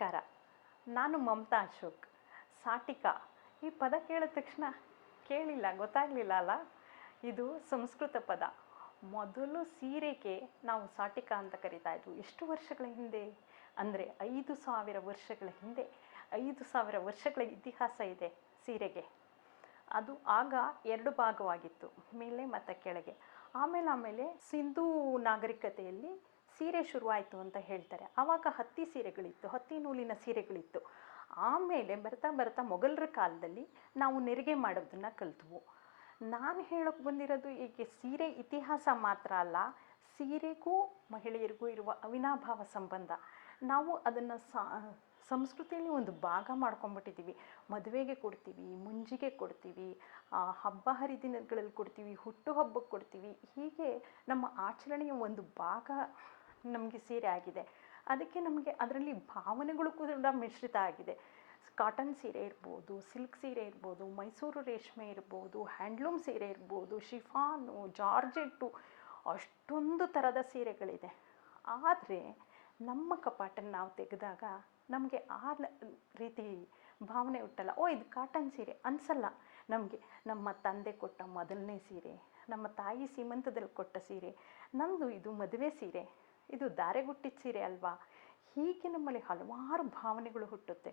ನಮಸ್ಕಾರ. ನಾನು ಮಮತಾ ಅಶೋಕ್. ಸಾಟಿಕ. ಈ ಪದ ಕೇಳಿದ ತಕ್ಷಣ ಕೇಳಿಲ್ಲ, ಗೊತ್ತಾಗಲಿಲ್ಲ ಅಲ್ಲ? ಇದು ಸಂಸ್ಕೃತ ಪದ. ಮೊದಲು ಸೀರೆಗೆ ನಾವು ಸಾಟಿಕ ಅಂತ ಕರಿತಾ ಇದ್ವು. ಎಷ್ಟು ವರ್ಷಗಳ ಹಿಂದೆ? ಅಂದರೆ ಐದು ಸಾವಿರ ವರ್ಷಗಳ ಹಿಂದೆ. ಐದು ಸಾವಿರ ವರ್ಷಗಳ ಇತಿಹಾಸ ಇದೆ ಸೀರೆಗೆ. ಅದು ಆಗ ಎರಡು ಭಾಗವಾಗಿತ್ತು. ಮೇಲೆ ಮತ್ತು ಕೆಳಗೆ. ಆಮೇಲೆ ಆಮೇಲೆ ಸಿಂಧೂ ನಾಗರಿಕತೆಯಲ್ಲಿ ಸೀರೆ ಶುರುವಾಯಿತು ಅಂತ ಹೇಳ್ತಾರೆ. ಆವಾಗ ಹತ್ತಿ ಸೀರೆಗಳಿತ್ತು, ಹತ್ತಿ ನೂಲಿನ ಸೀರೆಗಳಿತ್ತು. ಆಮೇಲೆ ಬರ್ತಾ ಬರ್ತಾ ಮೊಘಲರ ಕಾಲದಲ್ಲಿ ನಾವು ನೆರಿಗೆ ಮಾಡೋದನ್ನು ಕಲ್ತ್ವು. ನಾನು ಹೇಳೋಕೆ ಬಂದಿರೋದು ಈಗ ಸೀರೆ ಇತಿಹಾಸ ಮಾತ್ರ ಅಲ್ಲ, ಸೀರೆಗೂ ಮಹಿಳೆಯರಿಗೂ ಇರುವ ಅವಿನಾಭಾವ ಸಂಬಂಧ. ನಾವು ಅದನ್ನು ಸಂಸ್ಕೃತಿಯಲ್ಲಿ ಒಂದು ಭಾಗ ಮಾಡ್ಕೊಂಡ್ಬಿಟ್ಟಿದ್ದೀವಿ ಮದುವೆಗೆ ಕೊಡ್ತೀವಿ, ಮುಂಜಿಗೆ ಕೊಡ್ತೀವಿ ಹಬ್ಬ ಹರಿದಿನಗಳಲ್ಲಿ ಕೊಡ್ತೀವಿ ಹುಟ್ಟುಹಬ್ಬಕ್ಕೆ ಕೊಡ್ತೀವಿ. ಹೀಗೆ ನಮ್ಮ ಆಚರಣೆಯ ಒಂದು ಭಾಗ ನಮಗೆ ಸೀರೆ ಆಗಿದೆ. ಅದಕ್ಕೆ ನಮಗೆ ಅದರಲ್ಲಿ ಭಾವನೆಗಳು ಕೂಡ ಮಿಶ್ರಿತ ಆಗಿದೆ. ಕಾಟನ್ ಸೀರೆ ಇರ್ಬೋದು ಸಿಲ್ಕ್ ಸೀರೆ ಇರ್ಬೋದು, ಮೈಸೂರು ರೇಷ್ಮೆ ಇರ್ಬೋದು ಹ್ಯಾಂಡ್ಲೂಮ್ ಸೀರೆ ಇರ್ಬೋದು, ಶಿಫಾನು, ಜಾರ್ಜೆಟ್ಟು ಅಷ್ಟೊಂದು ಥರದ ಸೀರೆಗಳಿದೆ. ಆದರೆ ನಮ್ಮ ಕಪಾಟನ್ನು ನಾವು ತೆಗೆದಾಗ ನಮಗೆ ಆ ರೀತಿ ಭಾವನೆ ಹುಟ್ಟಲ್ಲ. ಓ, ಇದು ಕಾಟನ್ ಸೀರೆ ಅನಿಸಲ್ಲ. ನಮಗೆ ನಮ್ಮ ತಂದೆ ಕೊಟ್ಟ ಮೊದಲನೇ ಸೀರೆ, ನಮ್ಮ ತಾಯಿ ಸೀಮಂತದಲ್ಲಿ ಕೊಟ್ಟ ಸೀರೆ, ನಂದು ಇದು ಮದುವೆ ಸೀರೆ. ಇದು ದಾರೆಗುಟ್ಟಿದ ಸೀರೆ ಅಲ್ವಾ? ಹೀಗೆ ನಮ್ಮಲ್ಲಿ ಹಲವಾರು ಭಾವನೆಗಳು ಹುಟ್ಟುತ್ತೆ.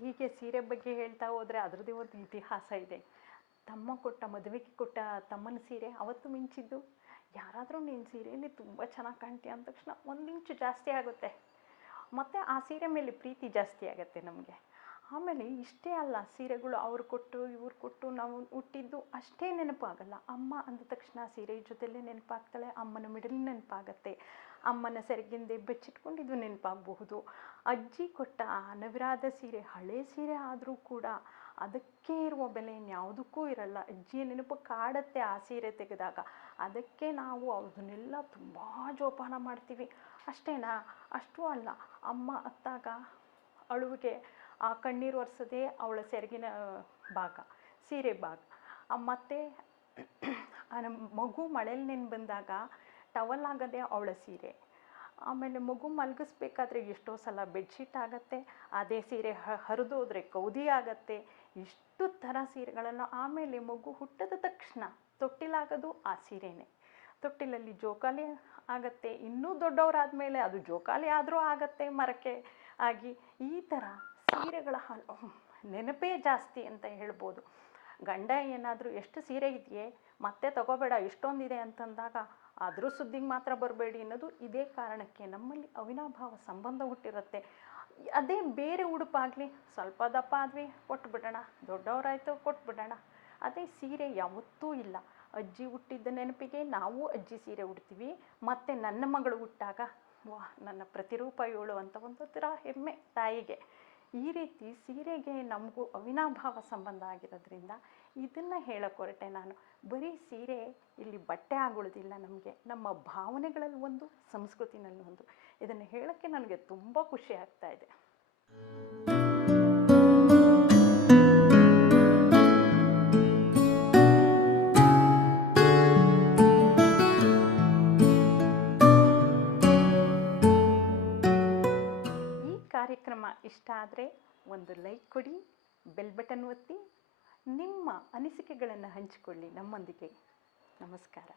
ಹೀಗೆ ಸೀರೆ ಬಗ್ಗೆ ಹೇಳ್ತಾ ಹೋದರೆ ಅದರದ್ದೇ ಒಂದು ಇತಿಹಾಸ ಇದೆ. ತಮ್ಮ ಕೊಟ್ಟ, ಮದುವೆಗೆ ಕೊಟ್ಟ ತಮ್ಮನ ಸೀರೆ ಅವತ್ತು ಮಿಂಚಿದ್ದು. ಯಾರಾದರೂ ನೀನು ಸೀರೆಯಲ್ಲಿ ತುಂಬ ಚೆನ್ನಾಗಿ ಕಾಣ್ತೀಯ ಅಂದ ತಕ್ಷಣ ಒಂದು ಇಂಚು ಜಾಸ್ತಿ ಆಗುತ್ತೆ. ಮತ್ತು ಆ ಸೀರೆ ಮೇಲೆ ಪ್ರೀತಿ ಜಾಸ್ತಿ ಆಗುತ್ತೆ ನಮಗೆ. ಆಮೇಲೆ ಇಷ್ಟೇ ಅಲ್ಲ, ಸೀರೆಗಳು ಅವ್ರು ಕೊಟ್ಟು, ಇವ್ರು ಕೊಟ್ಟು ನಾವು ಹುಟ್ಟಿದ್ದು ಅಷ್ಟೇ ನೆನಪಾಗಲ್ಲ. ಅಮ್ಮ ಅಂದ ತಕ್ಷಣ ಸೀರೆ ಜೊತೆಲೇ ನೆನಪಾಗ್ತಾಳೆ, ಅಮ್ಮನ ಮಿಡಲ್ ನೆನಪಾಗತ್ತೆ. ಅಮ್ಮನ ಸೆರಗಿಂದೆ ಬೆಚ್ಚಿಟ್ಕೊಂಡಿದ್ದು ನೆನಪಾಗಬಹುದು. ಅಜ್ಜಿ ಕೊಟ್ಟ ನವಿರಾದ ಸೀರೆ ಹಳೆ ಸೀರೆ ಆದರೂ ಕೂಡ ಅದಕ್ಕೆ ಇರುವ ಬೆಲೆ ಇನ್ಯಾವುದಕ್ಕೂ ಇರಲ್ಲ. ಅಜ್ಜಿಯ ನೆನಪು ಕಾಡುತ್ತೆ ಆ ಸೀರೆ ತೆಗೆದಾಗ. ಅದಕ್ಕೆ ನಾವು ಅದನ್ನೆಲ್ಲ ತುಂಬ ಜೋಪಾನ ಮಾಡ್ತೀವಿ. ಅಷ್ಟೇನಾ? ಅಷ್ಟೂ ಅಲ್ಲ. ಅಮ್ಮ ಅತ್ತಾಗ ಅಳುವಿಗೆ ಆ ಕಣ್ಣೀರು ಒರೆಸೋದೇ ಅವಳ ಸೆರಗಿನ ಭಾಗ, ಸೀರೆ ಭಾಗ. ಮತ್ತೆ ಮಗು ಮಳೇಲಿ ನೆನೆ ಬಂದಾಗ ಟವಲ್ ಆಗೋದೇ ಅವಳ ಸೀರೆ. ಆಮೇಲೆ ಮಗು ಮಲಗಿಸ್ಬೇಕಾದ್ರೆ ಎಷ್ಟೋ ಸಲ ಬೆಡ್ಶೀಟ್ ಆಗುತ್ತೆ, ಅದೇ ಸೀರೆ ಹರಿದೋದ್ರೆ ಕೌದಿ ಆಗುತ್ತೆ, ಇಷ್ಟು ಥರ ಸೀರೆಗಳನ್ನು ಆಮೇಲೆ ಮಗು ಹುಟ್ಟಿದ ತಕ್ಷಣ ತೊಟ್ಟಿಲಾಗೋದು ಆ ಸೀರೆನೇ. ತೊಟ್ಟಿಲಲ್ಲಿ ಜೋಕಾಲಿ ಆಗತ್ತೆ, ಇನ್ನೂ ದೊಡ್ಡವರಾದ್ಮೇಲೆ ಅದು ಜೋಕಾಲಿ ಆದರೂ ಆಗತ್ತೆ ಮರಕ್ಕೆ ಆಗಿ. ಈ ಥರ ಸೀರೆಗಳ ಹಲ ನೆನಪೇ ಜಾಸ್ತಿ ಅಂತ ಹೇಳ್ಬೋದು. ಗಂಡ ಏನಾದರೂ ಎಷ್ಟು ಸೀರೆ ಇದೆಯೇ, ಮತ್ತೆ ತಗೋಬೇಡ, ಇಷ್ಟೊಂದಿದೆ ಅಂತಂದಾಗ ಅದ್ರ ಸುದ್ದಿಗೆ ಮಾತ್ರ ಬರಬೇಡಿ ಅನ್ನೋದು ಇದೇ ಕಾರಣಕ್ಕೆ ನಮ್ಮಲ್ಲಿ ಅವಿನಾಭಾವ ಸಂಬಂಧ ಹುಟ್ಟಿರುತ್ತೆ. ಅದೇ ಬೇರೆ ಉಡುಪಾಗಲಿ ಸ್ವಲ್ಪ ದಪ್ಪ ಆದ್ವಿ, ಕೊಟ್ಬಿಡೋಣ. ದೊಡ್ಡವರಾಯ್ತು, ಕೊಟ್ಬಿಡೋಣ. ಅದೇ ಸೀರೆ ಯಾವತ್ತೂ ಇಲ್ಲ. ಅಜ್ಜಿ ಹುಟ್ಟಿದ್ದ ನೆನಪಿಗೆ ನಾವು ಅಜ್ಜಿ ಸೀರೆ ಉಡ್ತೀವಿ, ಮತ್ತು ನನ್ನ ಮಗಳು ಹುಟ್ಟಾಗ ವಾ ನನ್ನ ಪ್ರತಿರೂಪ ಇವಳು ಅಂತ ಒಂದು ಥರ ಹೆಮ್ಮೆ ತಾಯಿಗೆ. ಈ ರೀತಿ ಸೀರೆಗೆ ನಮಗೂ ಅವಿನಾಭಾವ ಸಂಬಂಧ ಆಗಿರೋದ್ರಿಂದ ಇದನ್ನು ಹೇಳಕ್ಕೆ ಹೊರಟೆ ನಾನು. ಬರೀ ಸೀರೆ ಇಲ್ಲಿ ಬಟ್ಟೆ ಆಗುವುದಿಲ್ಲ ನಮಗೆ. ನಮ್ಮ ಭಾವನೆಗಳಲ್ಲಿ ಒಂದು, ಸಂಸ್ಕೃತಿನಲ್ಲಿ ಒಂದು. ಇದನ್ನು ಹೇಳೋಕ್ಕೆ ನನಗೆ ತುಂಬ ಖುಷಿ ಆಗ್ತಾ ಇದೆ. ಇಷ್ಟ ಆದರೆ ಒಂದು ಲೈಕ್ ಕೊಡಿ ಬೆಲ್ ಬಟನ್ ಒತ್ತಿ ನಿಮ್ಮ ಅನಿಸಿಕೆಗಳನ್ನು ಹಂಚಿಕೊಳ್ಳಿ ನಮ್ಮೊಂದಿಗೆ. ನಮಸ್ಕಾರ.